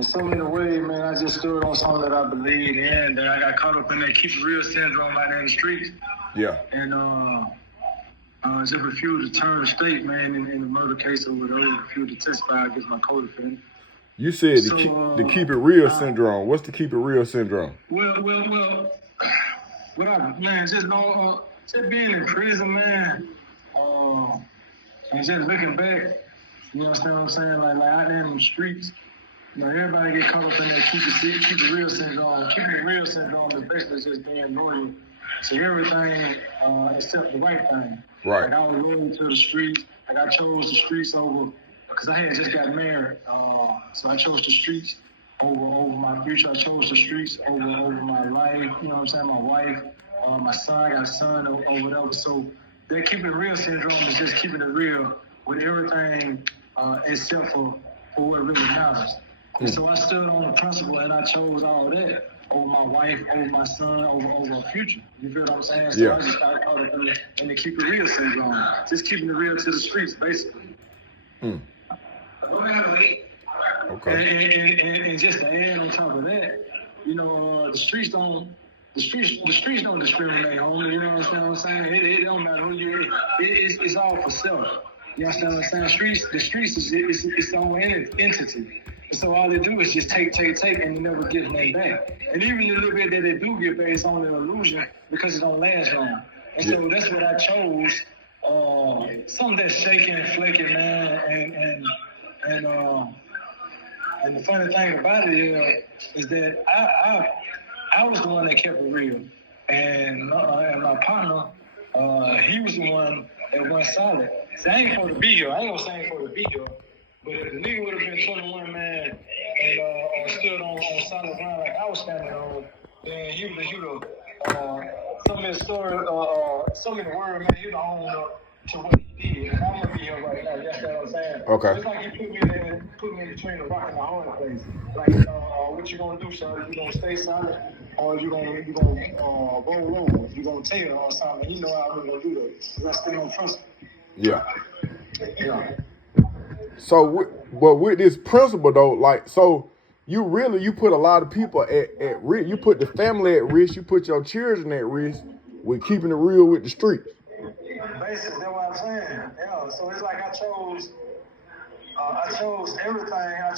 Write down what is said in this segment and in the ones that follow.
in so many ways, man, I just stood on something that I believed in, that I got caught up in that keep it real syndrome out there in the streets. Yeah. And just refused to turn the state, man, in the murder case or whatever, refused to testify against my co-defendant. You said the keep it real syndrome. What's the keep it real syndrome? Well, man, just being in prison, man, and just looking back, you understand what I'm saying? Like out there in the streets, you know, everybody get caught up in that keep it real syndrome. Keeping it real syndrome is basically just being loyal to everything except the right thing. Right. Like I was loyal to the streets. Like I chose the streets over, because I had just got married. So I chose the streets over my future. I chose the streets over my life. You know what I'm saying? My wife, my son, I got a son or whatever. So that keeping it real syndrome is just keeping it real with everything except for what really matters. And so I stood on the principle and I chose all that over my wife, over my son, over our future. You feel what I'm saying? So I just got caught up in the keep it real syndrome. Just keeping it real to the streets, basically. Okay. And just to add on top of that, you know, the streets don't discriminate, homie. You know what I'm saying? It don't matter who you are. It's all for self. You understand what I'm saying? The streets is its own entity. And so all they do is just take, and they never get nothing back. And even the little bit that they do get back is only an illusion because it don't last long. And so that's what I chose. Something that's shaking and flaking, man. And the funny thing about it is that I was the one that kept it real. And my partner, he was the one that went solid. So I ain't for the be here. I ain't gonna say I ain't for the be here. But if the nigga would have been 21, man, and stood on solid ground like I was standing on, then he would some of his story, some of the word, man, he would own up to what he did. And I'm gonna be here right now. That's what I'm saying. Okay. It's like he put me in between the rock and the hard place. Like, what you gonna do, son? You gonna stay solid, or you gonna roll over? You gonna tail or something? You know how I'm gonna do that. You gotta stay on principle. Yeah. Yeah. So, but with this principle though, like, so you put a lot of people at risk. You put the family at risk. You put your children at risk with keeping it real with the streets. Basically, that's what I'm saying. Yeah. So it's like I chose everything. I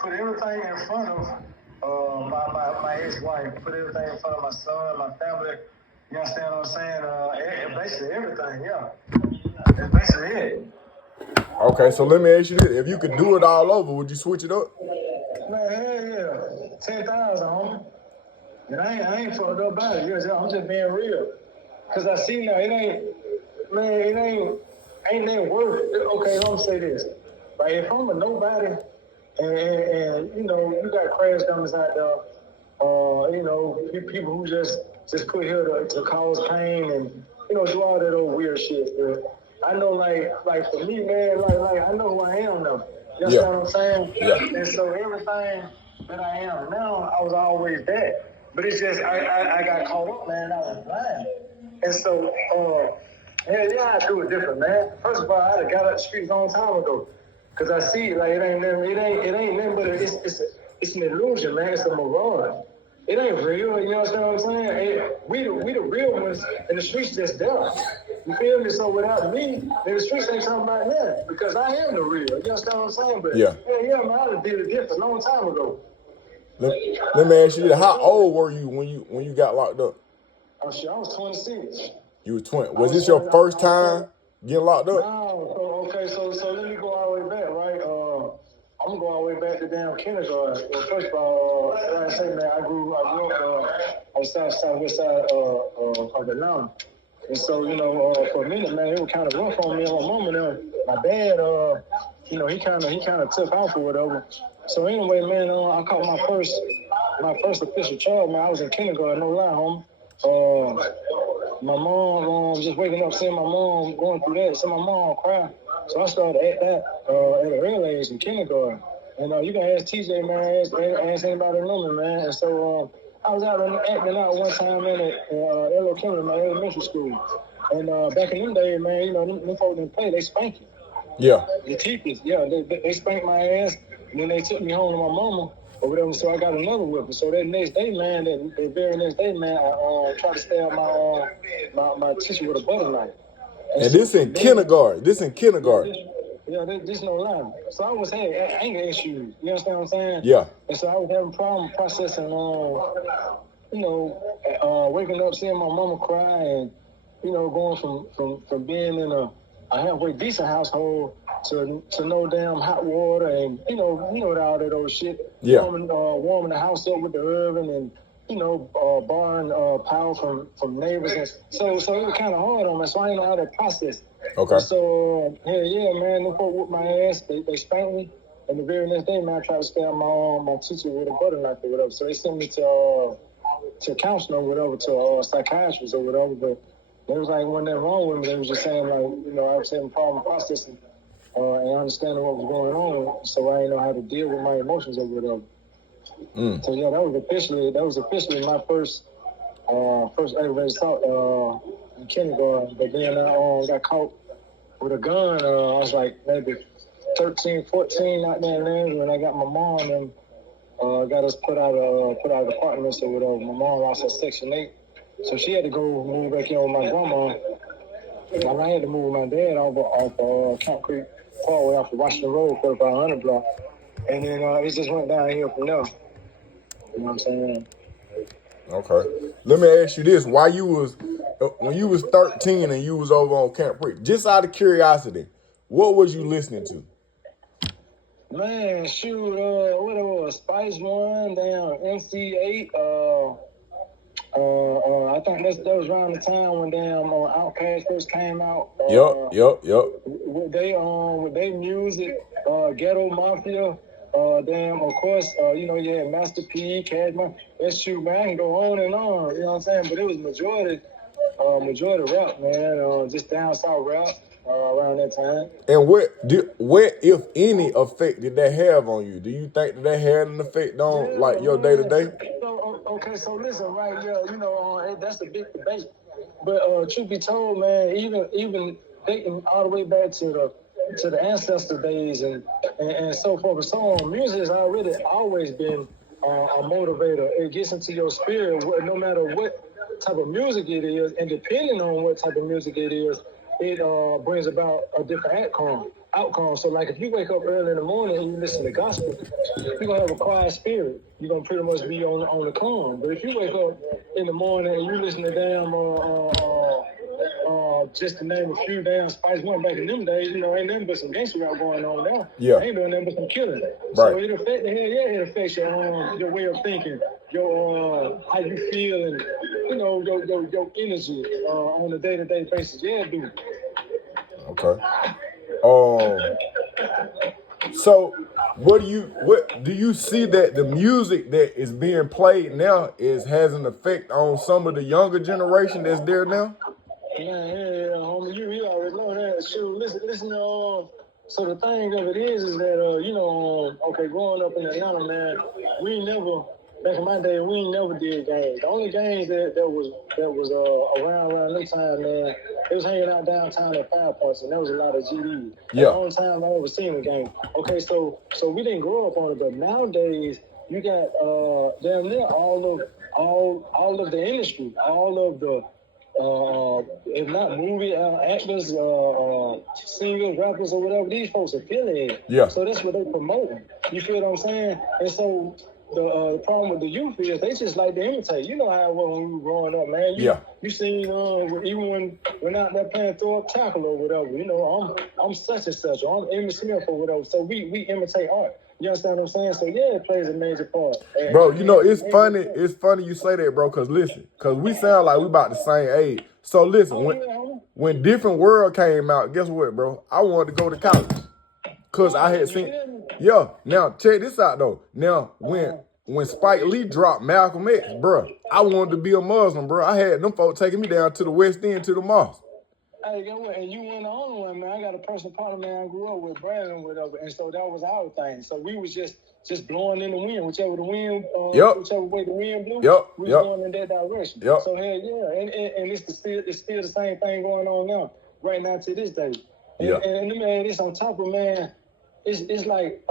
put everything in front of my ex-wife. Put everything in front of my son, my family. You understand what I'm saying? Basically everything. Yeah. That's basically it. Okay, so let me ask you this. If you could do it all over, would you switch it up? Man, hell yeah. 10,000, homie. And I ain't fucked up about it. I'm just being real. Because I see now, it ain't that worth it. Okay, let me say this. Like, if I'm a nobody, and you know, you got crash dummies out there, you know, people who just put here to cause pain and, you know, do all that old weird shit, man. I know, like for me, man, like I know who I am now. You understand what I'm saying? Yeah. And so everything that I am now, I was always that. But it's just I got caught up, man. I was blind. And so, I do it different, man. First of all, I'd have got out the streets a long time ago, cause I see like it ain't nothing, but it's an illusion, man. It's a mirage. It ain't real, you know what I'm saying? We the real ones, and the streets just done. You feel me? So without me, then the streets ain't talking about that, because I am the real. You understand what I'm saying? But yeah, man, I done did it different a long time ago. Let me ask you this: how old were you when you got locked up? Oh shit, I was 26. You were 20. Was this your first time getting locked up? No. So let me go all the way back, right? I'm gonna go all the way back to damn kindergarten. Well, first of all, like I say, man, I grew up on the southwest side of Atlanta. And so, you know, for a minute, man, it was kind of rough on me and my mama there. My dad, you know, he kind of took off or whatever. So anyway, man, I caught my first official charge, man. I was in kindergarten, no lie, homie. My mom, just waking up, seeing my mom going through that, seeing my mom cry. So I started at that at an early age in kindergarten. And you can ask TJ, man, ask anybody know me, man. And so I was out acting out one time, man, at L.O. Kennedy, my elementary school. And back in them days, man, you know, them folks didn't play, they spank you. Yeah. The teachers, yeah, they spank my ass. And then they took me home to my mama or whatever, so I got another whipping. So that next day, man, that very next day, man, I tried to stab my teacher with a butter knife. And so this in kindergarten. This in kindergarten. This no lie. So I was having anger issues. You understand what I'm saying? Yeah. And so I was having problems processing, waking up, seeing my mama cry, and going from being in a halfway decent household to no damn hot water, and all that old shit. Yeah. Warming the house up with the oven, and borrowing power from neighbors, and so it was kind of hard on me. So I didn't know how to process. Okay. And so man, they folk whooped my ass. They spanked me. And the very next day, man, I tried to stab my teacher with a butter knife or whatever. So they sent me to counseling or whatever, to a psychiatrist or whatever. But it was like, wasn't that wrong with me. They was just saying, like, I was having a problem processing and understanding what was going on. So I didn't know how to deal with my emotions or whatever. So yeah, that was officially my first aggravated assault in kindergarten. But then I got caught with a gun. I was like maybe 13, 14 out there, man. When I got my mom and got us put out of apartments or whatever. My mom lost her Section 8, so she had to go move back in with my grandma. And I had to move with my dad off Camp Creek Parkway off the Washington Road, 4500 block. And then it just went down here from there. You know what I'm saying? Okay. Let me ask you this: when you was 13 and you was over on Camp Creek, just out of curiosity, what was you listening to? Man, shoot, what it was, Spice One, damn, MC8. I think that was around the time when damn Outkast first came out. Yep. With they music, Ghetto Mafia. Damn, of course, you had Master P, Cadman. That shoot, man, I can go on and on. You know what I'm saying? But it was majority rap, man. Just down south rap. Around that time. And what, if any, effect did that have on you? Do you think that had an effect on your day to day? So listen, right? Yeah, that's a big debate. But truth be told, man, even dating all the way back to the ancestor days and so forth and so on, music has already always been a motivator. It gets into your spirit, no matter what type of music it is, and depending on what type of music it is, it brings about a different outcome. So, like, if you wake up early in the morning and you listen to gospel, you're going to have a quiet spirit. You're going to pretty much be on the calm. But if you wake up in the morning and you listen to damn, just to name a few damn Spice One back in them days, ain't nothing but some gangster rap going on now. Yeah. Ain't doing nothing but some killing. Right. So it affects your way of thinking, your how you feel, and your energy on a day-to-day basis. Yeah, dude. Okay. So what do you see that the music that is being played now has an effect on some of the younger generation that's there now? Yeah, homie, you already know that. Shoot, listen. So the thing of it is that growing up in Atlanta, man, we never. Back in my day, we never did games. The only games that was around that time, man, it was hanging out downtown at 5 Points, and there was a lot of GD. Yeah. The only time I ever seen a game. Okay, so we didn't grow up on it, but nowadays you got damn near all of the industry, all of the if not movie actors, singers, rappers, or whatever, these folks are affiliated. Yeah. So that's what they promoting. You feel what I'm saying? And so the problem with the youth is they just like to imitate. You know how it was when we were growing up, man. You seen even when we're not there playing throw up tackle or whatever. I'm such and such, or I'm Emmitt Smith or whatever. So we imitate art. You understand what I'm saying? So yeah, it plays a major part. Bro, it's funny. It's funny you say that, bro. Cause we sound like we about the same age. So listen, when Different World came out, guess what, bro? I wanted to go to college. Cause I had seen. Yeah. Now check this out though. Now when Spike Lee dropped Malcolm X, bro, I wanted to be a Muslim, bro. I had them folks taking me down to the West End to the mosque. Hey, guess what? And you weren't the only one, man. I got a personal partner, man. I grew up with Brandon and whatever, and so that was our thing. So we was just blowing in the wind, whichever way the wind blew. We was going in that direction. Yep. So hell yeah, and it's still the same thing going on now, right now to this day. And let me add this on top of, man. it's like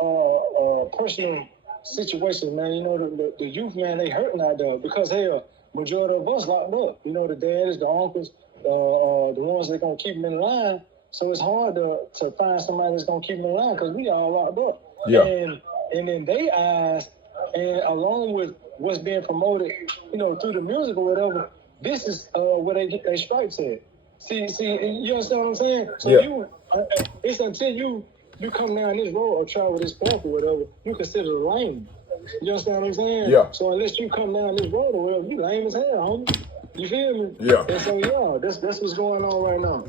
personal situation, man. You know, the youth, man, they hurting out there because hell, majority of us locked up. You know, the daddies, the uncles, the ones that gonna keep them in line. So it's hard to find somebody that's gonna keep them in line because we all locked up. Yeah. And in their eyes, and along with what's being promoted, you know, through the music or whatever, this is where they get their stripes at. See, you understand what I'm saying? So Yeah. It's until you come down this road or travel this path or whatever, you consider the lame. You understand what I'm saying? Yeah. So unless you come down this road or whatever, you lame as hell, homie. You feel me? Yeah. And so yeah, that's what's going on right now.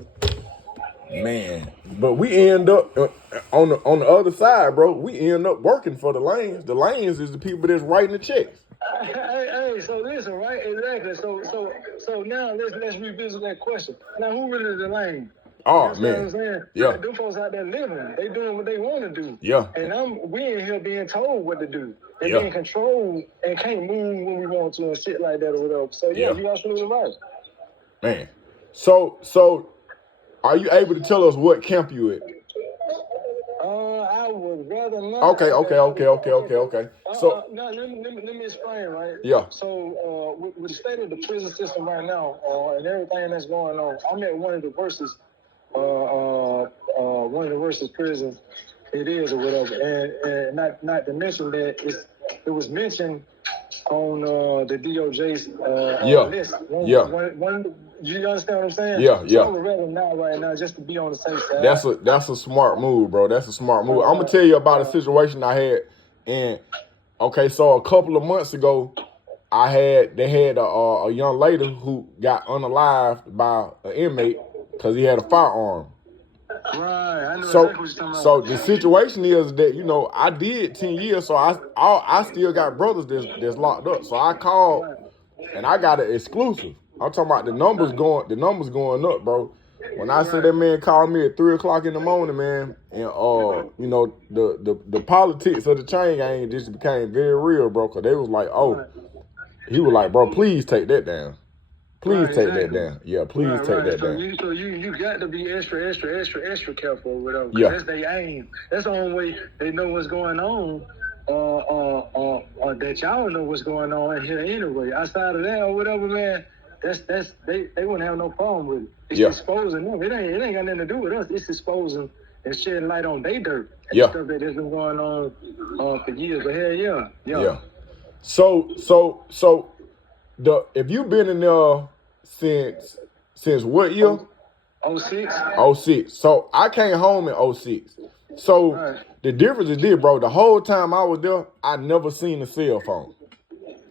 Man, but we end up on the other side, bro. We end up working for the lanes. The lanes is the people that's writing the checks. Hey, so listen, right? Exactly. So now let's revisit that question. Now, who really is the lane? Oh, you man. What I'm saying? Yeah. Them folks out there living. They doing what they want to do. Yeah. And we in here being told what to do. And Yeah. being controlled and can't move when we want to and shit like that or whatever. So yeah. You absolutely right. Man. So are you able to tell us what camp you at? I would rather not. Okay. So now let me explain, right? Yeah. So with the state of the prison system right now, and everything that's going on, I'm at one of the worstest prisons it is or whatever, and not to mention that it was mentioned on the DOJ's list. One, you understand what I'm saying? Yeah. So I would rather not right now just to be on the safe side. That's a smart move, bro. That's a smart move. I'm gonna tell you about a situation I had, and okay, so a couple of months ago, they had a young lady who got unalived by an inmate because he had a firearm. Right, I know So, exactly what you're talking about. so the situation is that, you know, I did 10 years, so I still got brothers that's locked up. So I called and I got an exclusive. I'm talking about the numbers going up, bro. When I said that man called me at 3:00 in the morning, man, and you know, the politics of the chain gang just became very real, bro. Cause they was like, he was like, bro, please take that down. Please take that down. Yeah, please take that down. So you got to be extra careful or whatever. Yeah. That's their aim. That's the only way they know what's going on. That y'all know what's going on in here anyway. Outside of that or whatever, man, they wouldn't have no problem with it. It's exposing them. It ain't got nothing to do with us. It's exposing and shedding light on their dirt. And stuff that has been going on for years. But hell yeah. So if you've been in there since what year? 06. 06. So I came home in 06. So the difference is this, bro. The whole time I was there, I never seen a cell phone.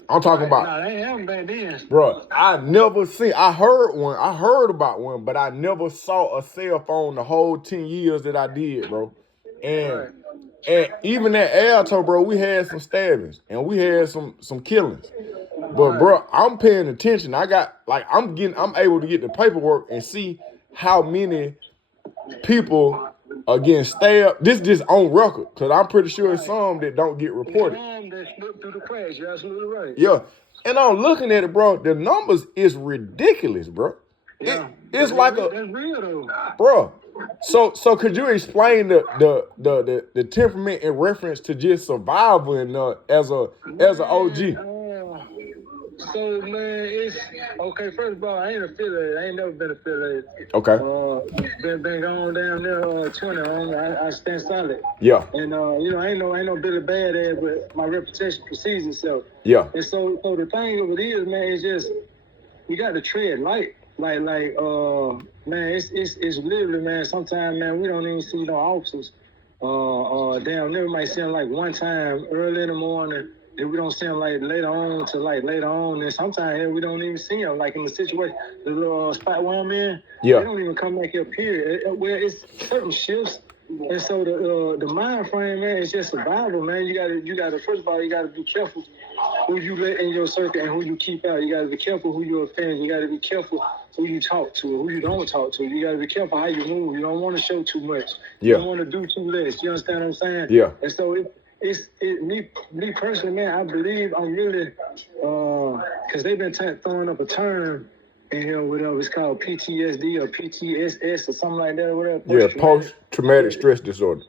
I'm talking about. Nah, they haven't back then. Bro, I heard about one, but I never saw a cell phone the whole 10 years that I did, bro. And even at Alto, bro, we had some stabbings and we had some killings. But bro, I'm paying attention. I'm able to get the paperwork and see how many people are getting stabbed. This just on record, because I'm pretty sure it's some that don't get reported. Some that slip through the cracks. You're absolutely right. Yeah. And I'm looking at it, bro. The numbers is ridiculous, bro. Yeah. It's that's real though. Bro. So could you explain the temperament in reference to just survival and as a OG? So man, it's okay. First of all, I ain't affiliated. I ain't never been affiliated. Okay. Been going down there 20 on. I stand solid. Yeah. And you know, I ain't no Billy Bad ass, but my reputation precedes itself. Yeah. And so the thing of it is, man, it's just you got to tread light. Like man, it's literally, man. Sometimes, man, we don't even see no officers. Down there, we might see them like one time early in the morning. If we don't see them like later on, and sometimes we don't even see them. Like in the situation, the little spot where I'm in, they don't even come back here. Period. Where it's certain shifts, and so the mind frame, man, is just survival, man. You gotta first of all, you gotta be careful who you let in your circle and who you keep out. You gotta be careful who you offend. You gotta be careful who you talk to, who you don't talk to. You gotta be careful how you move. You don't want to show too much. You don't want to do too less. You understand what I'm saying? Yeah. And so me personally, man, I believe I'm really, because they've been throwing up a term in here, whatever it's called, PTSD or PTSS or something like that, or whatever. Post-traumatic stress disorder.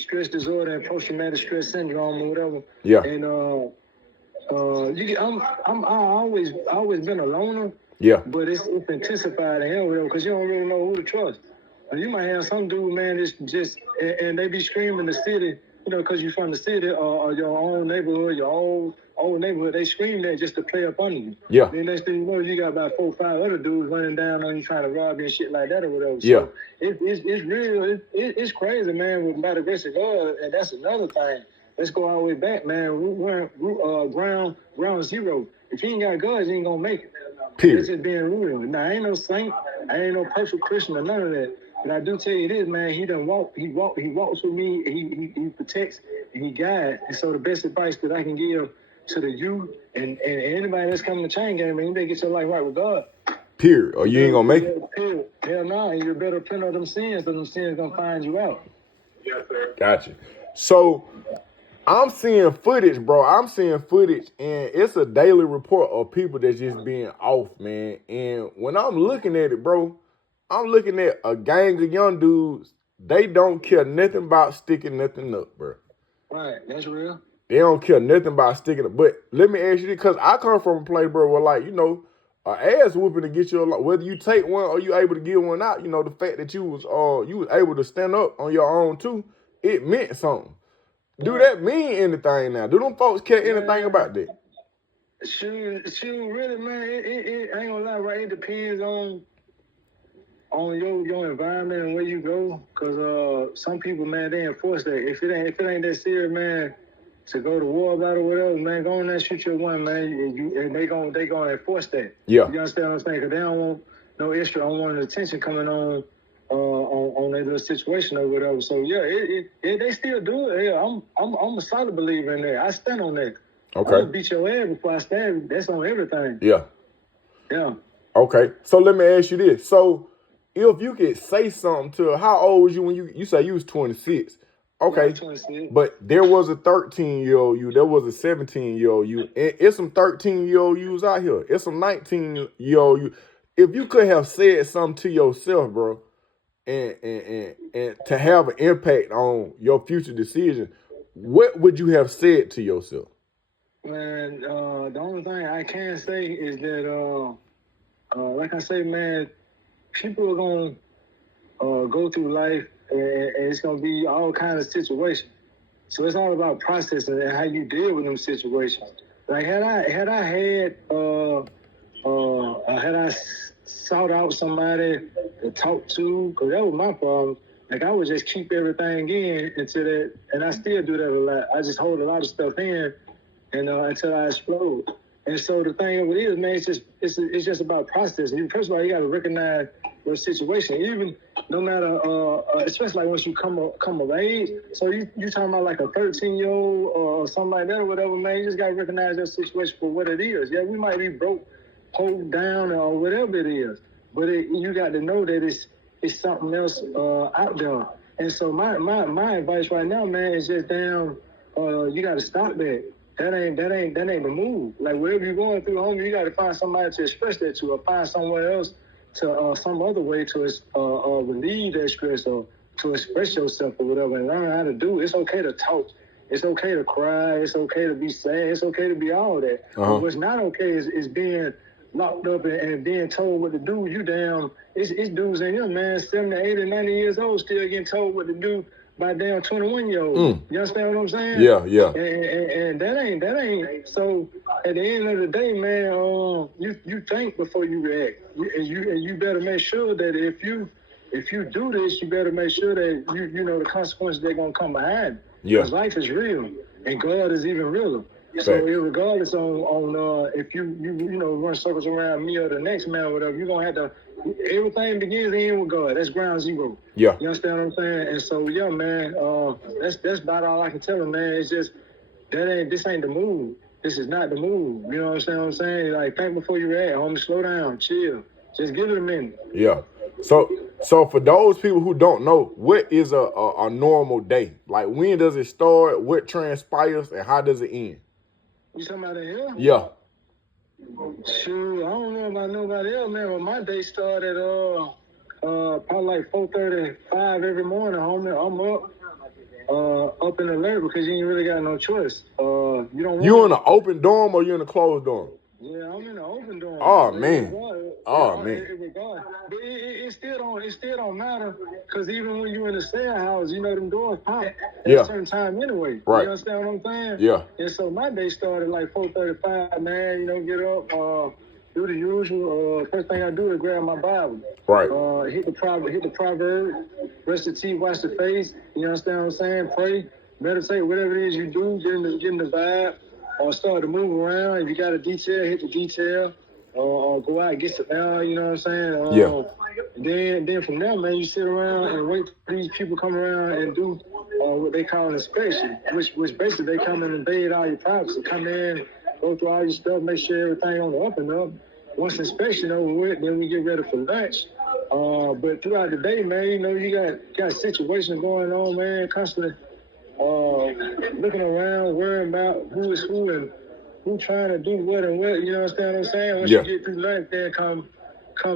stress disorder and post-traumatic stress syndrome or whatever. Yeah. And I always been a loner. Yeah. But it's intensified in hell because you don't really know who to trust. You might have some dude, man, and they be screaming the city, because you're from the city or your own neighborhood, your old neighborhood. They scream that just to play up on you. Yeah. Then next thing you know, you got about 4 or 5 other dudes running down on you trying to rob you and shit like that or whatever. Yeah. So it's real. It's crazy, man. With by the grace of God, and that's another thing. Let's go all the way back, man. We're ground zero. If you ain't got God, you ain't gonna make it. Period. It's just being real. Now, I ain't no saint. I ain't no perfect Christian or none of that. But I do tell you this, man. He walks with me. He protects and he guides. And so the best advice that I can give to the youth and anybody that's coming to chain gang, man, you better get your life right with God. Period. Or you ain't gonna make it. Period. Hell no. And you better repent of them sins, or them sins gonna find you out. Yes, sir. Gotcha. So I'm seeing footage, bro. I'm seeing footage, and it's a daily report of people that's just being off, man. And when I'm looking at it, bro, I'm looking at a gang of young dudes. They don't care nothing about sticking nothing up, bro. Right, that's real. They don't care nothing about sticking up. But let me ask you this, because I come from a place, bro, where, like, an ass whooping to get you, whether you take one or you able to get one out, the fact that you was able to stand up on your own too, it meant something. Do that mean anything now? Do them folks care anything about that? Shoot, really, man. It I ain't gonna lie, right? It depends on your environment and where you go. Cause some people, man, they enforce that. If it ain't that serious, man, to go to war about or whatever, man, go on there and shoot your one, man. And they gonna enforce that. Yeah. You understand what I'm saying? Cause they don't want no extra unwanted attention coming on their little situation or whatever. So yeah, they still do it. Yeah, I'm a solid believer in that. I stand on that. Okay. I'm gonna beat your ass before I stab you. That's on everything. Yeah. Yeah. Okay. So let me ask you this. So if you could say something to her, how old was you when you say you was 26? Okay. Yeah, 26. But there was a 13-year-old you, there was a 17-year-old you, and it's some 13-year-old yous out here. It's some 19-year-old you. If you could have said something to yourself, bro, and to have an impact on your future decision, what would you have said to yourself? Man, the only thing I can say is that, like I say, man, people are gonna go through life, and it's gonna be all kinds of situations. So it's all about processing and how you deal with them situations. Like had I sought out somebody to talk to, because that was my problem. Like I would just keep everything in until that, and I still do that a lot. I just hold a lot of stuff in, and until I explode. And so the thing of it is, man, it's just about processing. First of all, you got to recognize your situation, even no matter, especially like once you come of age. So you talking about like a 13-year-old or something like that or whatever, man. You just got to recognize your situation for what it is. Yeah, we might be broke, hold down, or whatever it is, but you got to know that it's something else out there. And so my advice right now, man, is just you got to stop that. That ain't the move. Like wherever you're going through, homie, you got to find somebody to express that to, or find somewhere else to some other way to relieve that stress or to express yourself or whatever, and learn how to do it. It's okay to talk. It's okay to cry. It's okay to be sad. It's okay to be all that. Uh-huh. But what's not okay is being locked up and being told what to do. It's dudes in here, man, 70, 80, 90 years old, still getting told what to do by damn 21-year-old. You understand what I'm saying? Yeah. And that ain't. So at the end of the day, man, you think before you react, and you better make sure that if you do this, you better make sure that you know the consequences that are gonna come behind it. Yeah. Because life is real, and God is even realer. So regardless on if you run circles around me or the next man or whatever, you're gonna have to. Everything begins and ends with God. That's ground zero. Yeah. You understand what I'm saying? And so yeah, man, that's about all I can tell him, man. It's just this ain't the move. This is not the move. You know what I'm saying? Like think before you react, homie. Slow down, chill. Just give it a minute. Yeah. So for those people who don't know, what is a normal day? Like when does it start? What transpires and how does it end? You talking about in here? Yeah. Shoot, I don't know about nobody else, man, but my day started probably like 4:35 every morning, homie. I'm up. up and alert because you ain't really got no choice. You don't. You in an open dorm or you in a closed dorm? Yeah, I'm in an open dorm. Oh man. But it still don't matter because even when you in the cell house, you know them doors pop at a certain time anyway. Right. You understand what I'm saying? Yeah. And so my day started like 4:35, man. You know, get up, do the usual. First thing I do is grab my Bible. Right. Hit the proverb, brush the teeth, wash the face. You understand what I'm saying? Pray, meditate, whatever it is you do, get in the vibe. Or start to move around. If you got a detail, hit the detail. Or go out and get some air, you know what I'm saying? Then from there, man, you sit around and wait for these people come around and do what they call an inspection, which basically they come and invade all your privacy. Come in, go through all your stuff, make sure everything on the up and up. Once inspection over with, then we get ready for lunch. But throughout the day, man, you know, you got situations going on, man, constantly. Looking around, worrying about who is who and who trying to do what and what. You understand what I'm saying? Once you get through lunch, then come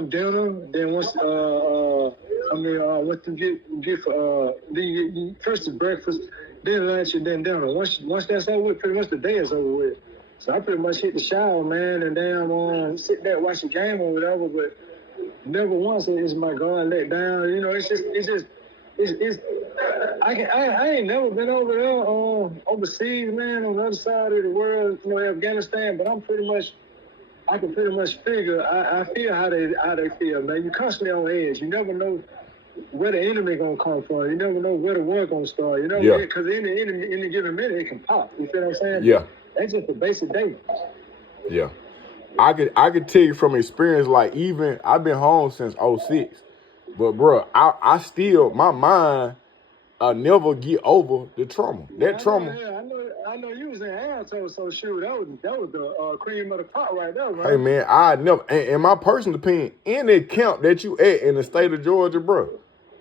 dinner. Then once what you get for first is breakfast, then lunch, and then dinner. Once that's over with, pretty much the day is over with. So I pretty much hit the shower, man, and then sit there watch the game or whatever. But never once is my guard let down. You know, it's I ain't never been over there overseas, man, on the other side of the world, you know, Afghanistan. But I can pretty much figure. I feel how they feel, man. You constantly on edge. You never know where the enemy gonna come from. You never know where the war gonna start. You know, because in any given minute it can pop. You feel what I'm saying? Yeah. That's just the basic day. Yeah. I could tell you from experience, like even I've been home since 06. But bro, I still, my mind, I never get over the trauma. That trauma. I know you was in asshole, so shoot, that was the cream of the pot right there, man. Hey man, I never, in my personal opinion, any camp that you at in the state of Georgia, bro,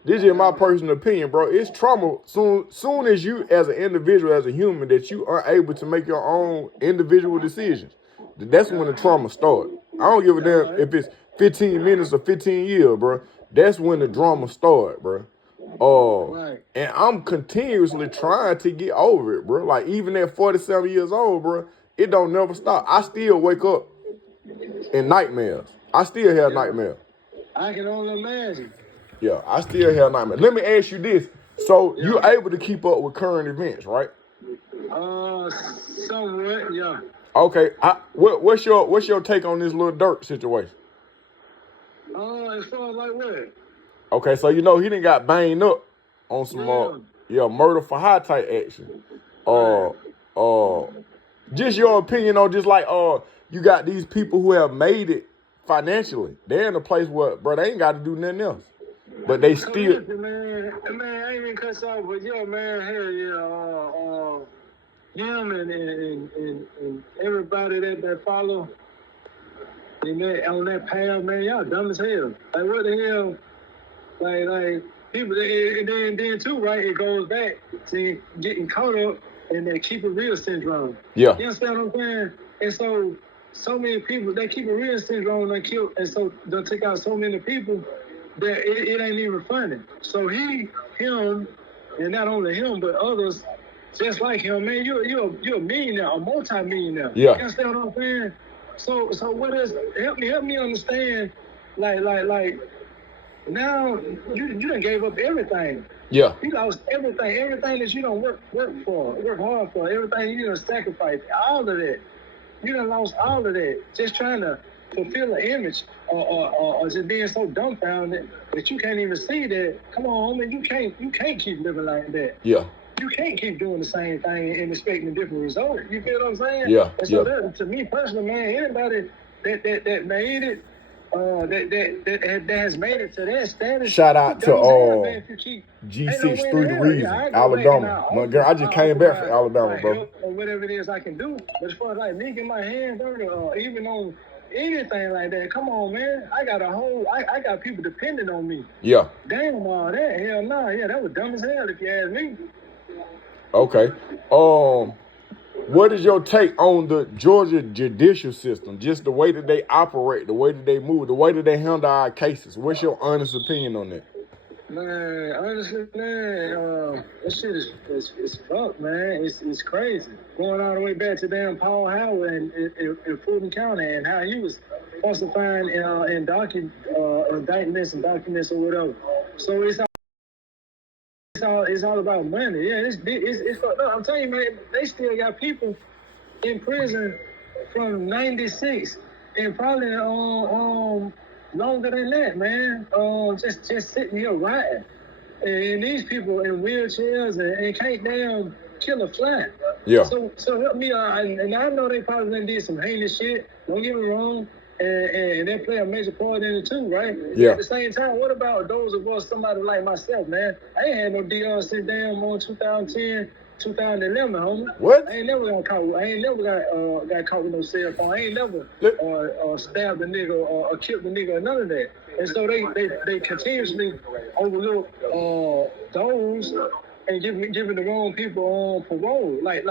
this is my personal opinion, bro. It's trauma. Soon as you, as an individual, as a human, that you are able to make your own individual decisions, that's when the trauma starts. I don't give a damn if it's 15 minutes or 15 years, bro. That's when the drama started, bro. And I'm continuously trying to get over it, bro. Like even at 47 years old, bro, it don't never stop. I still wake up in nightmares. I still have nightmares. I can only imagine. Yeah, I still have nightmares. Let me ask you this. So you're able to keep up with current events, right? Somewhat, yeah. Okay. What's your take on this little Dirk situation? As far as like what? Okay, so you know he done got banged up on some murder for hire type action. Just your opinion on just like you got these people who have made it financially. They're in a place where, bro, they ain't got to do nothing else, but they still. Man, I ain't even cut off, but man, hell yeah, him and everybody that follow. On that path, man, y'all dumb as hell. Like, what the hell? Like people, and then too, right? It goes back to getting caught up in that keep it real syndrome. Yeah. You understand what I'm saying? And so many people, that keep it real syndrome, they killed, and so they took out so many people that it ain't even funny. So him, and not only him, but others just like him, man, you're a millionaire, a multi-millionaire. Yeah. You understand what I'm saying? So what is help me understand like now you done gave up everything. Yeah. You lost everything that you don't work hard for, everything you done sacrificed, all of that. You done lost all of that just trying to fulfill an image or just being so dumbfounded that you can't even see that. Come on, homie, you can't keep living like that. Yeah. You can't keep doing the same thing and expecting a different result. You feel what I'm saying? Yeah. And so that, to me personally, man, anybody that made it, that has made it to that status. Shout out to G6 Street Reason, Alabama. My girl, I just came back from Alabama, bro. Or whatever it is I can do. But as far as like me getting my hands dirty or even on anything like that, come on, man. I got people depending on me. Yeah. Damn all that. Hell no. Yeah, that was dumb as hell if you ask me. Okay. What is your take on the Georgia judicial system? Just the way that they operate, the way that they move, the way that they handle our cases. What's your honest opinion on that? Man, honestly, man, this shit is fucked, man. It's crazy. Going all the way back to damn Paul Howard in Fulton County and how he was falsifying indictments and documents or whatever. So it's all about money. Yeah, it's fucked up. I'm telling you, man, they still got people in prison from '96 and probably longer than that, man. Just sitting here rotting. And these people in wheelchairs and can't damn kill a fly. Yeah. So help me out. And I know they probably done did some heinous shit. Don't get me wrong. And they play a major part in it too, right? Yeah. At the same time, what about those of us, somebody like myself, man? I ain't had no DR since damn on 2010, 2011, homie. What? I ain't never got caught. I ain't never got caught with no cell phone. I ain't never stabbed a nigga or killed a nigga or none of that. And so they continuously overlook those and giving the wrong people parole. Like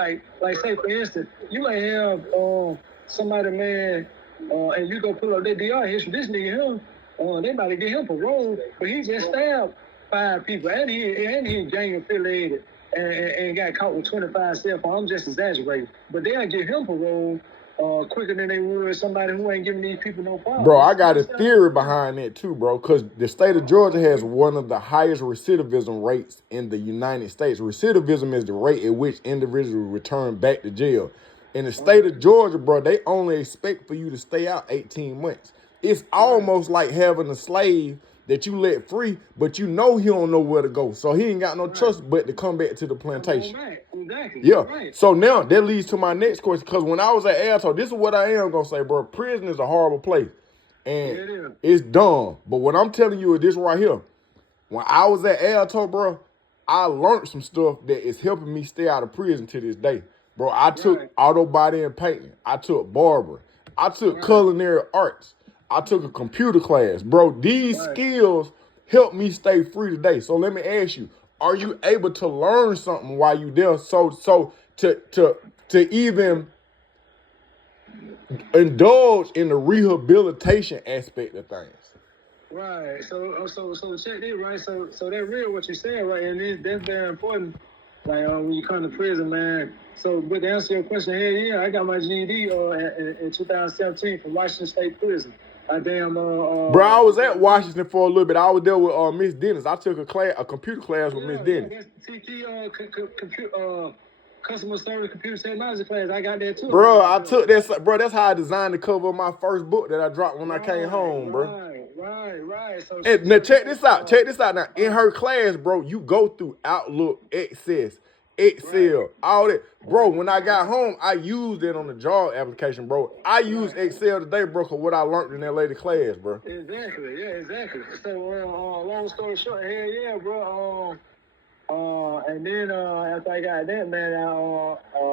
say for instance, you may have somebody, man, and you go pull up their DR history. This nigga they about to get him parole, but he just stabbed 5 people and he gang affiliated and got caught with 25 cell phones. I'm just exaggerating, but they'll give him parole quicker than they would somebody who ain't giving these people no problem. Bro, I got a theory behind that too, bro, because the state of Georgia has one of the highest recidivism rates in the United States. Recidivism is the rate at which individuals return back to jail. In the state of Georgia, bro, they only expect for you to stay out 18 months. It's almost like having a slave that you let free, but you know he don't know where to go. So he ain't got no choice but to come back to the plantation. Exactly. Yeah. Right. So now that leads to my next question, because when I was at Alto, this is what I am going to say, bro. Prison is a horrible place. And it's dumb. But what I'm telling you is this right here. When I was at Alto, bro, I learned some stuff that is helping me stay out of prison to this day. Bro, I took auto body and painting. I took barbering. I took culinary arts. I took a computer class. Bro, these skills help me stay free today. So let me ask you, are you able to learn something while you there? So to even indulge in the rehabilitation aspect of things. Right. So check this, right? So that real what you saying, right? And that's very important. Like when you come to prison, man. So, but to answer your question, yeah, I got my GED in 2017 from Washington State Prison. Bro, I was at Washington for a little bit. I was there with Miss Dennis. I took a computer class with Miss Dennis. Yeah, that's customer service computer technology class. I got that too. Bro, I took that. Bro, that's how I designed the cover of my first book that I dropped when I came home, bro. Right. So now check this out. Check this out. Now in her class, bro, you go through Outlook, Excel, all that. Bro, when I got home, I used it on the job application, bro. I used Excel today, bro, for what I learned in that lady class, bro. Exactly. So long story short, hell yeah, bro. And then after I got that, man,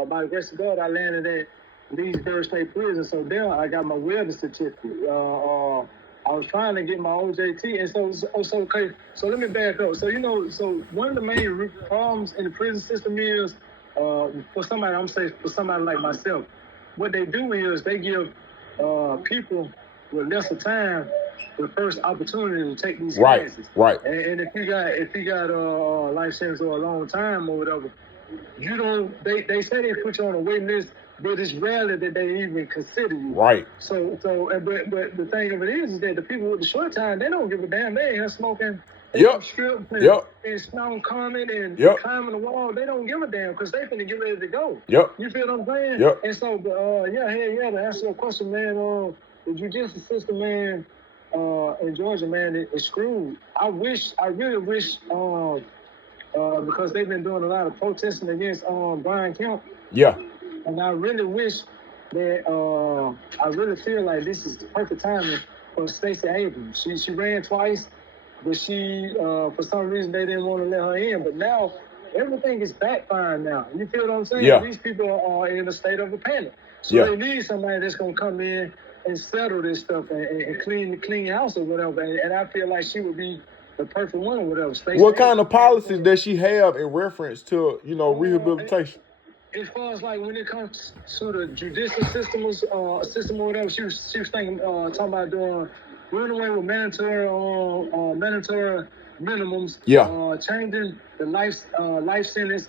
by the grace of God, I landed at Leesburg State Prison. So there, I got my welding certificate. I was trying to get my OJT, and so let me back up. So so one of the main problems in the prison system is for somebody like myself, what they do is they give people with lesser time the first opportunity to take these classes. Right. And if you got a life sentence or a long time or whatever, you don't. They say they put you on a waiting list, but it's rarely that they even consider you. Right. So but the thing of it is that the people with the short time, they don't give a damn. They ain't here smoking. Strip and smelling comment and climbing the wall. They don't give a damn because they finna get ready to go. You feel what I'm saying? And so, to answer your question, man, the judicial system, man, in Georgia, man, it's screwed. I really wish, because they've been doing a lot of protesting against Brian Kemp. Yeah. And I really wish that I really feel like this is the perfect timing for Stacey Abrams. She ran twice, but she for some reason they didn't want to let her in. But now everything is backfiring now. You feel what I'm saying? Yeah. These people are in a state of a panic. So they need somebody that's gonna come in and settle this stuff and clean house or whatever. And I feel like she would be the perfect one or whatever. Stacey what kind of policies does she have in reference to, rehabilitation? As far as like when it comes to the judicial system or whatever, she was thinking talking about doing away with mandatory minimums, Yeah. changing the life sentence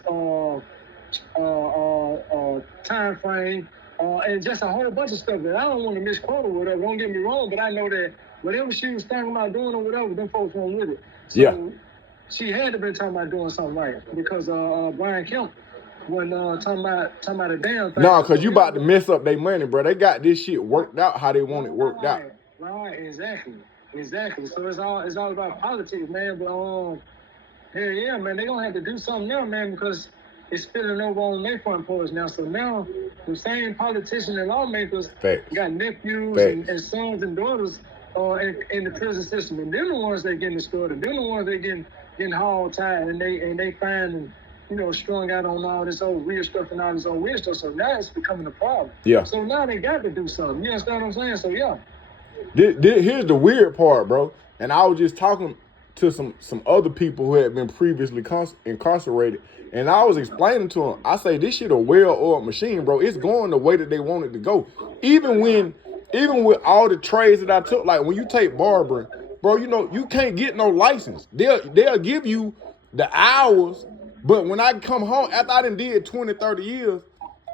time frame, and just a whole bunch of stuff that I don't want to misquote or whatever. Don't get me wrong, but I know that whatever she was thinking about doing or whatever, them folks weren't with it. So she had to been talking about doing something right because Brian Kemp wasn't talking about a damn thing. No, because you about to mess up their money, bro. They got this shit worked out how they want it worked out. Right, exactly. So it's all about politics, man. But hell yeah, man, they gonna have to do something now, man, because it's spilling over on their front porch now. So now the same politicians and lawmakers got nephews and sons and daughters in the prison system, and they're the ones that getting distorted. They're the ones that getting hog tied, and they finding, strung out on all this old weird stuff and all this old weird stuff. So now it's becoming a problem. Yeah. So now they got to do something. You understand what I'm saying? So yeah. Here's the weird part, bro. And I was just talking to some other people who had been previously incarcerated, and I was explaining to them. I say this shit a well-oiled machine, bro. It's going the way that they want it to go. Even with all the trades that I took, like when you take barbering, bro, you can't get no license. They'll give you the hours, but when I come home after I done did 20, 30 years,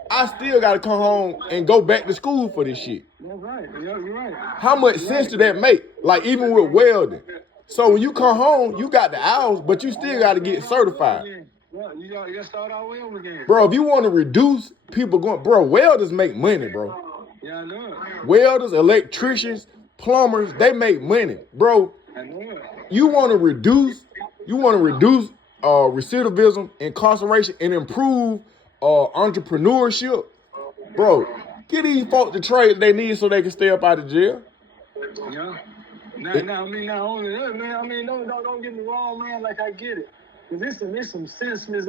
I still got to come home and go back to school for this shit. That's right. You're right. How much sense do that make? Like even with welding. So when you come home, you got the hours, but you still got to get certified. Well, you got to start all over again. Bro, if you want to reduce people going, bro, welders make money, bro. Yeah, I know it. Welders, electricians, plumbers, they make money, bro. I know it. You want to reduce recidivism, incarceration, and improve entrepreneurship, bro. Get these folks the trades they need so they can stay up out of jail. Yeah. Now, not only that, man. Don't get me wrong, man. Like I get it, cause it's some senseless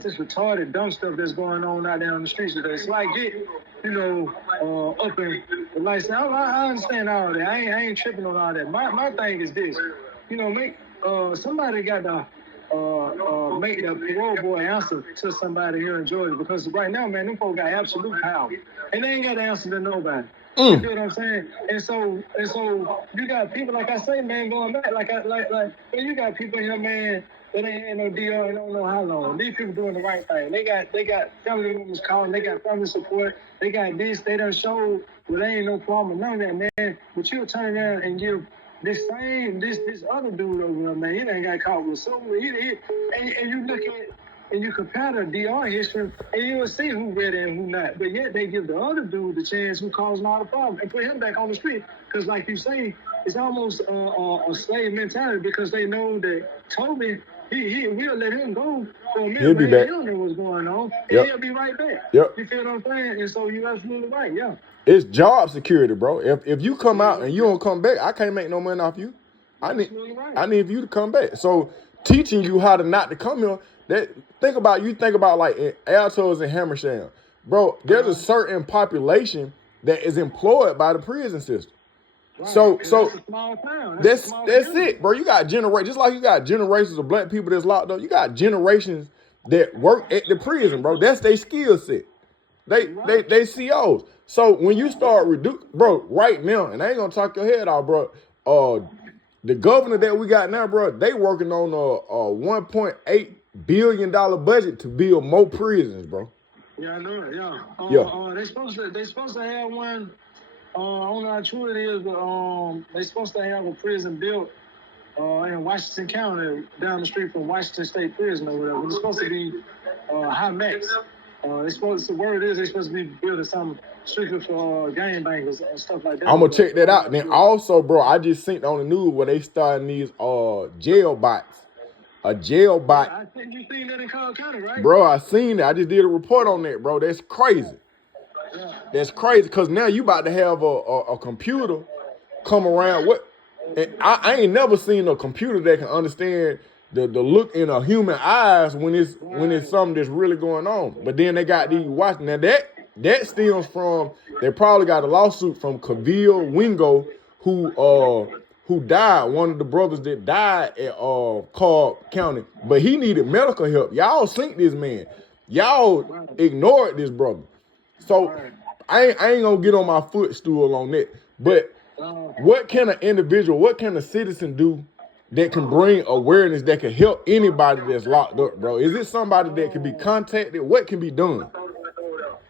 just retarded dumb stuff that's going on out there on the streets today. So I get, up in the lights. I understand all that. I ain't tripping on all that. My thing is this, somebody got to make the parole board answer to somebody here in Georgia, because right now, man, them folks got absolute power, and they ain't got to answer to nobody. You feel what I'm saying? And so you got people, like I say, man, going back, you got people here, man, that ain't had no deal and don't know how long. These people doing the right thing. They got family members calling, they got family support, they got this, they done showed, well, there ain't no problem, none of that, man. But you'll turn around and give this other dude over there, man, he done got caught with something. And you look at, and you compare the DR history, and you will see who read it and who not. But yet they give the other dude the chance who caused all the problem and put him back on the street. Because like you say, it's almost a slave mentality, because they know that Toby, we'll let him go for a minute, He'll be back. He don't know what's going on, and he'll be right back. Yep. You feel what I'm saying? And so you're absolutely right, yeah. It's job security, bro. If you come out and you don't come back, I can't make no money off you. I need you to come back. So teaching you how to not to come here. Think about like in Altos and Hammersham, bro. There's a certain population that is employed by the prison system. Right. So that's a small town. That's it, bro. You got generations, just like you got generations of black people that's locked up. You got generations that work at the prison, bro. That's their skill set. They COs. So when you start bro, right now, and I ain't gonna talk your head off, bro. The governor that we got now, bro, they working on a $1.8 billion budget to build more prisons, bro. Yeah, I know it. Yeah. Yeah. They supposed to have one. I don't know how true it is, but they supposed to have a prison built in Washington County, down the street from Washington State Prison or whatever. It's supposed to be high max. They supposed to be building something strictly for gang bangers and stuff like that. I'm gonna check that out. And then also, bro, I just seen on the news where they starting these jail bots. A jail bot. I think you seen that in Cobb County, right? Bro, I seen it. I just did a report on that, bro. That's crazy. Yeah. That's crazy, because now you about to have a computer come around. I ain't never seen a computer that can understand the look in a human eyes when it's something that's really going on. But then they got these watching. Now that stems from, they probably got a lawsuit from Cavill Wingo, who died, one of the brothers that died at Cobb County. But he needed medical help. Y'all sink this man. Y'all ignored this brother. So I ain't gonna get on my footstool on that. But What can an individual, what can a citizen do that can bring awareness that can help anybody that's locked up, bro? Is it somebody that can be contacted? What can be done?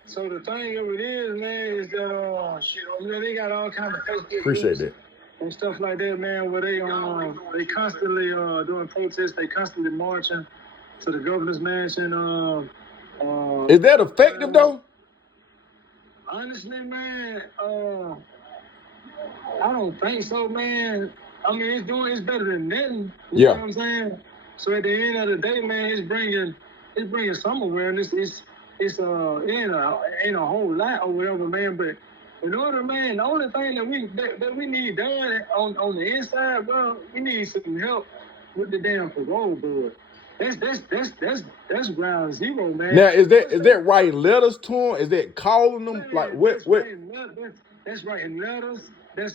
So the thing of it is, man, is that they got all kinds of Facebook Appreciate groups that. and stuff like that, man, where they constantly doing protests, they constantly marching to the governor's mansion. Is that effective though? Honestly, man, I don't think so, man. I mean, it's better than nothing. You know what I'm saying? So at the end of the day, man, it's bringing some awareness. It ain't a whole lot or whatever, man. But in order, man, the only thing that we need done on the inside, bro, we need some help with the damn parole board. That's ground zero, man. Now, is that writing letters to them? Is that calling them? Man, like what? That's writing letters. That's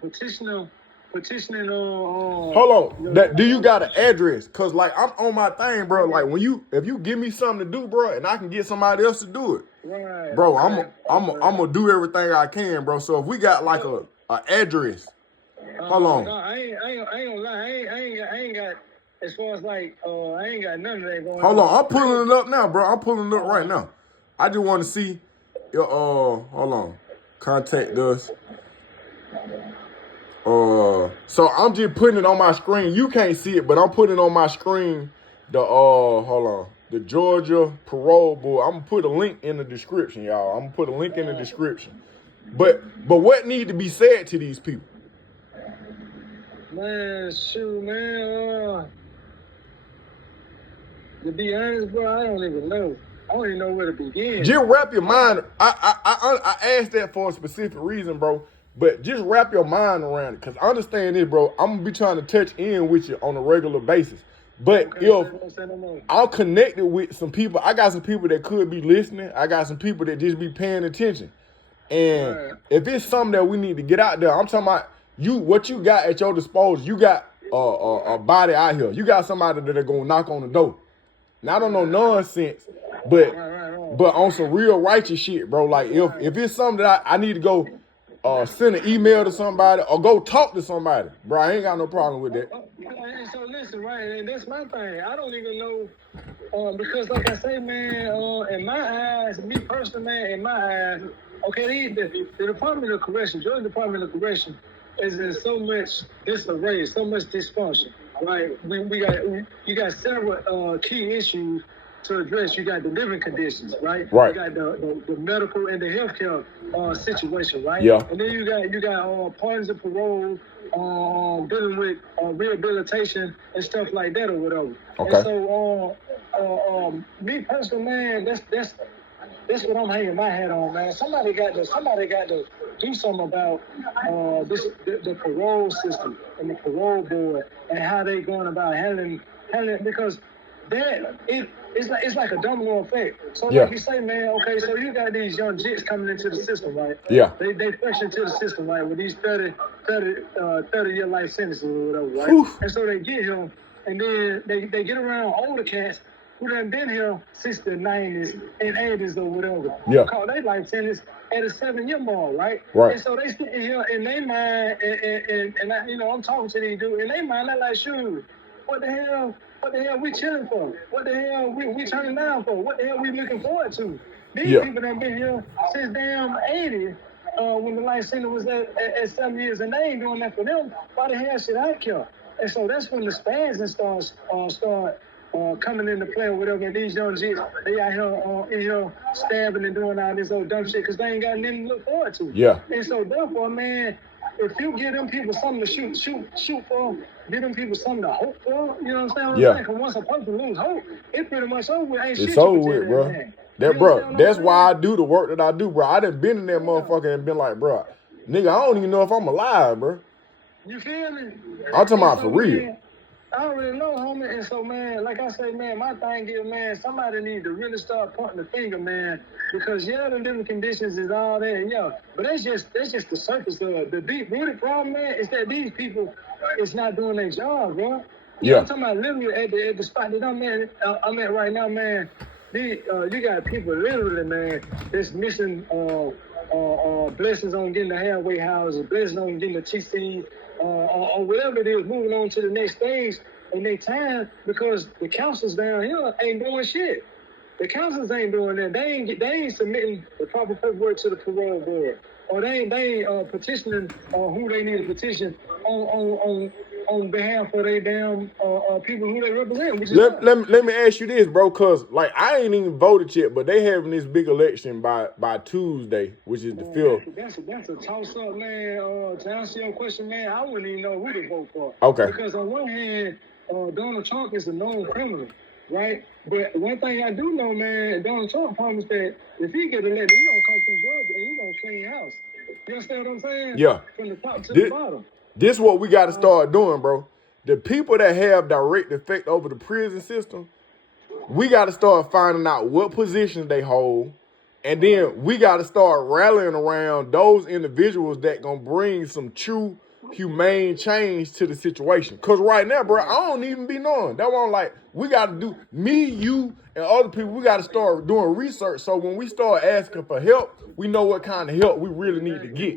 petitioning. Hold on. Do you got an address? Cause like I'm on my thing, bro. Like if you give me something to do, bro, and I can get somebody else to do it, right, bro. I'm gonna do everything I can, bro. So if we got like a address, hold on. No, I ain't gonna lie. I ain't got. As far as like, I ain't got none of that going on. Hold on, I'm pulling it up now, bro. I'm pulling it up right now. I just want to see. Hold on. Contact us. So I'm just putting it on my screen. You can't see it, but I'm putting on my screen hold on. The Georgia Parole Board. I'm gonna put a link in the description, y'all. I'm gonna put a link in the description. But what need to be said to these people? Man, shoot, man. To be honest, bro, I don't even know. I don't even know where to begin. Just wrap your mind. I asked that for a specific reason, bro. But just wrap your mind around it. Because understand this, bro. I'm going to be trying to touch in with you on a regular basis. But if I'm connected with some people, I got some people that could be listening. I got some people that just be paying attention. And if it's something that we need to get out there, I'm talking about what you got at your disposal. You got a body out here. You got somebody that are going to knock on the door. Now, I don't know nonsense, but on some real righteous shit, bro. Like, if it's something that I need to go send an email to somebody or go talk to somebody, bro, I ain't got no problem with that. So listen, right, and that's my thing. I don't even know, because like I say, man, in my eyes, me personally, man, in my eyes, okay, the Department of Correction, Georgia Department of Correction, is in so much disarray, so much dysfunction. Right, you got several key issues to address. You got the living conditions, right? Right. You got the medical and the healthcare situation, right? Yeah. And then you got pardons of parole, dealing with rehabilitation and stuff like that or whatever. Okay. And so me personally, man, that's what I'm hanging my hat on, man. Somebody got to do something about the parole system and the parole board and how they going about handling because it's like a domino effect. So like you say, man, okay, so you got these young jits coming into the system, right? Yeah. They fresh into the system, right, with these 30-year life sentences or whatever, right? Oof. And so they get him, and then they get around older cats who done been here since the 90s and 80s or whatever. Yeah. Call their life sentence at a 7-year mark, right? Right. And so they sitting here in their mind, and I, I'm talking to these dudes, in their mind, they're like, shoot, what the hell we chilling for? What the hell we turning down for? What the hell we looking forward to? These people done been here since damn 80, when the life sentence was at 7 years, and they ain't doing that for them. Why the hell should I care? And so that's when the spasms start coming into play or whatever. And these young G's, they out here, in here stabbing and doing all this old dumb shit because they ain't got nothing to look forward to. Yeah. And so therefore, man, if you give them people something to shoot for, give them people something to hope for, you know what I'm saying? Yeah. Because once a person lose hope, it pretty much over with. Ain't It's shit over you with, can bro. tell That, bro, that's why I do the work that I do, bro. I done been in that motherfucker and been like, bro, nigga, I don't even know if I'm alive, bro. You feel me? I'm talking about for real. Man, I already know, homie. And so, man, like I say, man, my thing is, man, somebody need to really start pointing the finger, man. Because, yeah, the living conditions is all that, yeah. But that's just the surface of it. The deep-rooted problem, man, is that these people is not doing their job, bro. Yeah. I'm talking about literally at the spot that I'm at right now, man. You got people literally, man, that's missing blessings on getting the halfway houses, blessings on getting the TC, or whatever it is, moving on to the next stage in their time, because the counselors down here ain't doing shit. The counselors ain't doing that. They ain't submitting the proper paperwork to the parole board, or they ain't petitioning who they need to petition on behalf of their damn people who they represent. Which is let me ask you this, bro, cause like I ain't even voted yet, but they having this big election by Tuesday, which is the 5th. That's a toss up, man. To answer your question, man, I wouldn't even know who to vote for. Okay. Because on one hand, Donald Trump is a known criminal, right? But one thing I do know, man, Donald Trump promised that if he get elected, he don't come from Georgia and he gonna clean house. You understand what I'm saying? Yeah. From the top to the bottom. This what we got to start doing, bro. The people that have direct effect over the prison system, we got to start finding out what positions they hold, and then we got to start rallying around those individuals that gonna bring some true humane change to the situation. Cause right now, bro, I don't even be knowing. That's why I'm like, we got to do, me, you, and other people, we got to start doing research, so when we start asking for help, we know what kind of help we really need to get.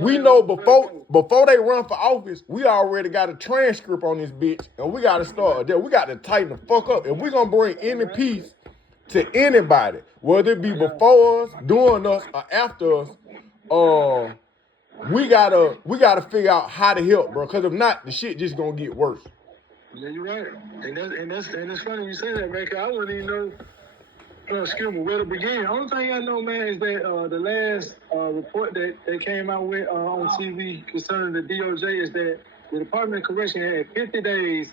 We know before they run for office, we already got a transcript on this bitch, and we got to start there. We got to tighten the fuck up. If we're going to bring any peace to anybody, whether it be before us, during us, or after us, we gotta figure out how to help, bro. Because if not, the shit just gonna get worse. Yeah, you're right. And that's funny you say that, man, because I wouldn't even know, excuse me, where to begin. The only thing I know, man, is that the last report that they came out with on TV concerning the DOJ is that the Department of Correction had 50 days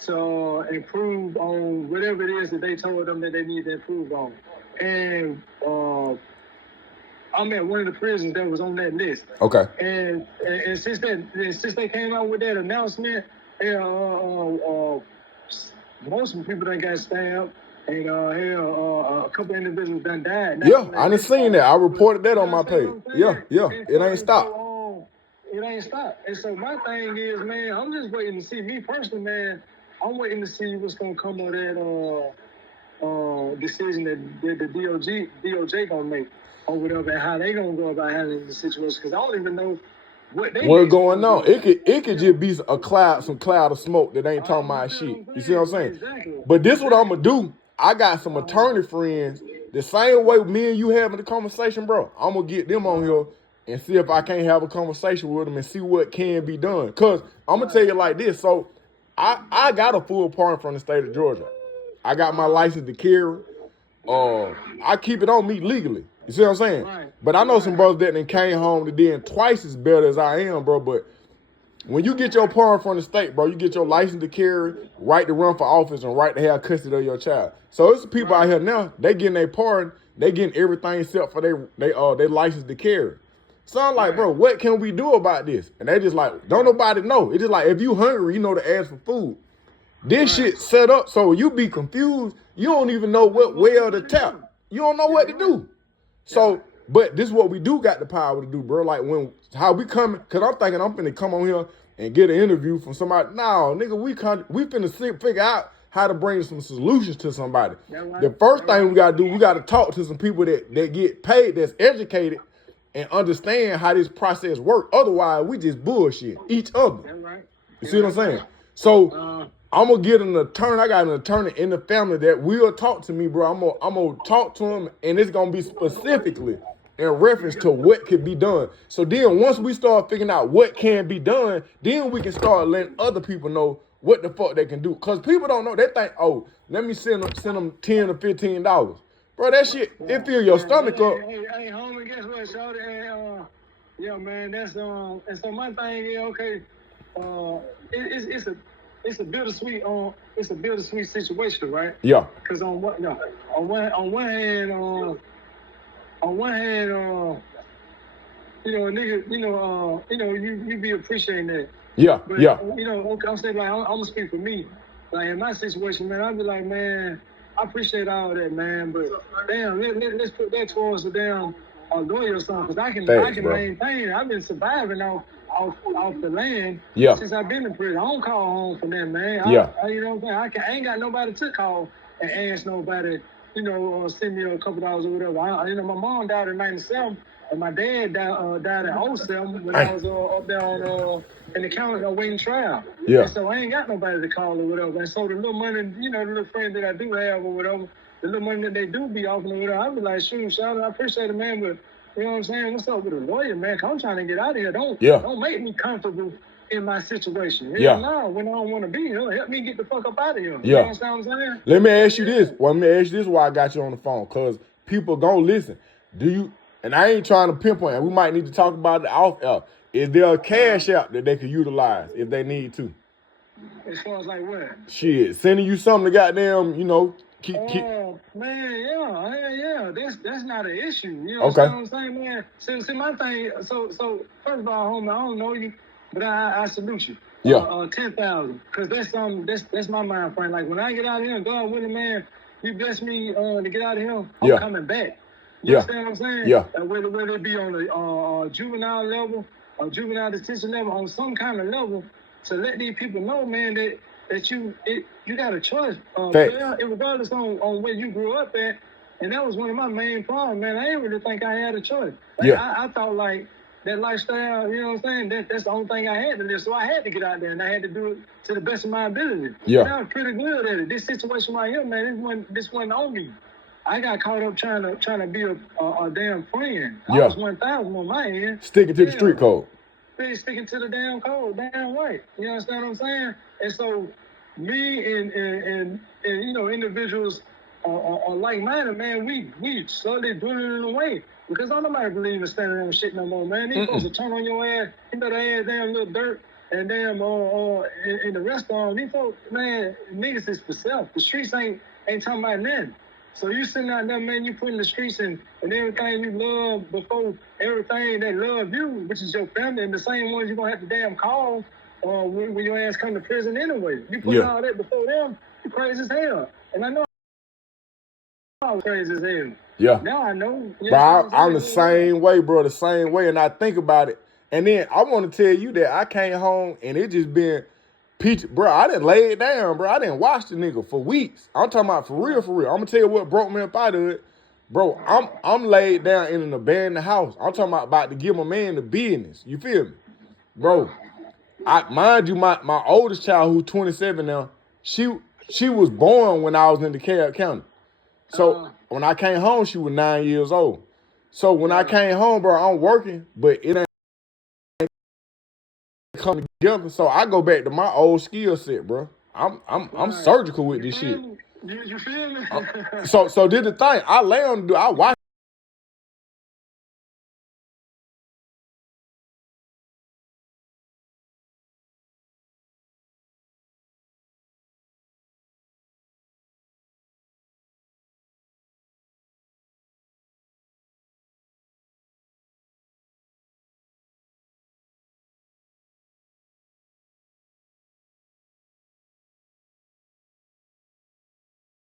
to improve on whatever it is that they told them that they need to improve on. And I'm at one of the prisons that was on that list. Okay. And since they came out with that announcement, most of the people that got stabbed, and a couple individuals done died. Yeah, I done seen that. I reported that on my page. Yeah, it ain't stopped. It ain't stopped. And so my thing is, man, I'm just waiting to see. Me personally, man, I'm waiting to see what's gonna come of that decision that the DOJ gonna make or whatever, and how they gonna go about handling the situation. Because I don't even know what's going on. It could just be some cloud of smoke that ain't talking about shit. You see what I'm saying? Exactly. But this what I'm gonna do. I got some attorney friends. The same way me and you having the conversation, bro. I'm gonna get them on here and see if I can't have a conversation with them and see what can be done. Cause I'm gonna tell you like this. So I got a full pardon from the state of Georgia. I got my license to carry. I keep it on me legally. You see what I'm saying? Right. But I know some brothers that done came home that did twice as better as I am, bro. But when you get your pardon from the state, bro, you get your license to carry, right to run for office, and right to have custody of your child. So it's people out here now, they getting their pardon, they getting everything except for they license to carry. So I'm like, bro, what can we do about this? And they just like, don't nobody know. It's just like, if you hungry, you know to ask for food. This shit set up so you be confused. You don't even know what well to tap. You don't know what to do. So, but this is what we do got the power to do, bro. Like how we coming, cause I'm thinking I'm finna come on here and get an interview from somebody. No, nigga, we finna figure out how to bring some solutions to somebody. The first thing we gotta do, we gotta talk to some people that get paid, that's educated, and understand how this process works. Otherwise, we just bullshit each other. You see what I'm saying? So I'm gonna get an attorney. I got an attorney in the family that will talk to me, bro. I'm gonna talk to him, and it's gonna be specifically in reference to what can be done. So then once we start figuring out what can be done, then we can start letting other people know what the fuck they can do. Cause people don't know. They think, oh, let me send them $10 or $15. Bro, that shit, it fill your stomach up. Hey, homie, guess what, shawty? Yeah, man, that's and so my thing is, okay, it's a bittersweet situation, right? Yeah. Because on one hand, you know, a nigga, you be appreciating that. Yeah, but, okay, I'm saying, like, I'm gonna speak for me. Like, in my situation, man, I'd be like, man, I appreciate all that, man, but damn, let's put that towards the damn lawyer or something, because I can maintain it. I've been surviving off the land since I've been in prison. I don't call home for that, man. You know what I'm saying? I ain't got nobody to call and ask nobody send me a couple dollars or whatever. My mom died in '97, and my dad died in '07 when I was up there on in the county waiting trial. Yeah. And so I ain't got nobody to call or whatever. And so the little money, the little friend that I do have or whatever, the little money that they do be offering or whatever, I be like, shoot, shout out, I appreciate it, man, but you know what I'm saying? What's up with a lawyer, man? 'Cause I'm trying to get out of here. Don't make me comfortable in my situation. Yeah. No, when I don't want to be here, help me get the fuck up out of here. Yeah. You know what I'm saying? Let me ask you this. Well, let me ask you this why I got you on the phone. Because people gonna listen. And I ain't trying to pinpoint, we might need to talk about it off air. Is there a cash app that they could utilize if they need to? As far as like what? Shit, sending you something to goddamn, keep. Oh man, yeah. That's not an issue. You know Okay. what I'm saying, man? See, my thing. So first of all, homie, I don't know you, but I salute you. Yeah. 10,000, because that's my mind frame. Like when I get out of here, God willing, man, you bless me to get out of here. I'm coming back. You understand what I'm saying? Yeah. Whether it be on a juvenile level, or juvenile detention level, on some kind of level, to let these people know, man, that you got a choice, regardless on where you grew up at. And that was one of my main problems, man. I didn't really think I had a choice. I thought like that lifestyle, you know what I'm saying? That's the only thing I had to live. So I had to get out there, and I had to do it to the best of my ability. Yeah. And I was pretty good at it. This situation right here, man, this wasn't on me. I got caught up trying to be a damn friend. I was 1,000 on my end. Sticking to the street code. Sticking to the damn code, damn right. You understand what I'm saying? And so me and individuals are like-minded, man, we slowly dwindling away. Because I don't nobody believe in standing on shit no more, man. These supposed to turn on your ass, you better ass damn little dirt, and damn in the restaurant. These folks, man, niggas is for self. The streets ain't talking about nothing. So you sitting out there, man, you putting the streets and everything you love before everything that love you, which is your family, and the same ones you're going to have to damn call when your ass come to prison anyway. You put all that before them, you crazy as hell. And I know I was crazy as hell. Yeah. Now I know. Bro, I'm the same way, bro, the same way. And I think about it. And then I want to tell you that I came home and it just been peach. Bro, I didn't lay it down, bro. I didn't watch the nigga for weeks. I'm talking about for real. I'm going to tell you what broke me up out of it. Bro, I'm laid down in an abandoned house. I'm talking about to give my man the business. You feel me? Bro, mind you, my oldest child, who's 27 now, she was born when I was in DeKalb County. So when I came home, she was 9 years old. So when I came home, bro, I'm working, but it ain't coming together. So I go back to my old skill set, bro. I'm surgical with this shit. You feel me? So did the thing. I watch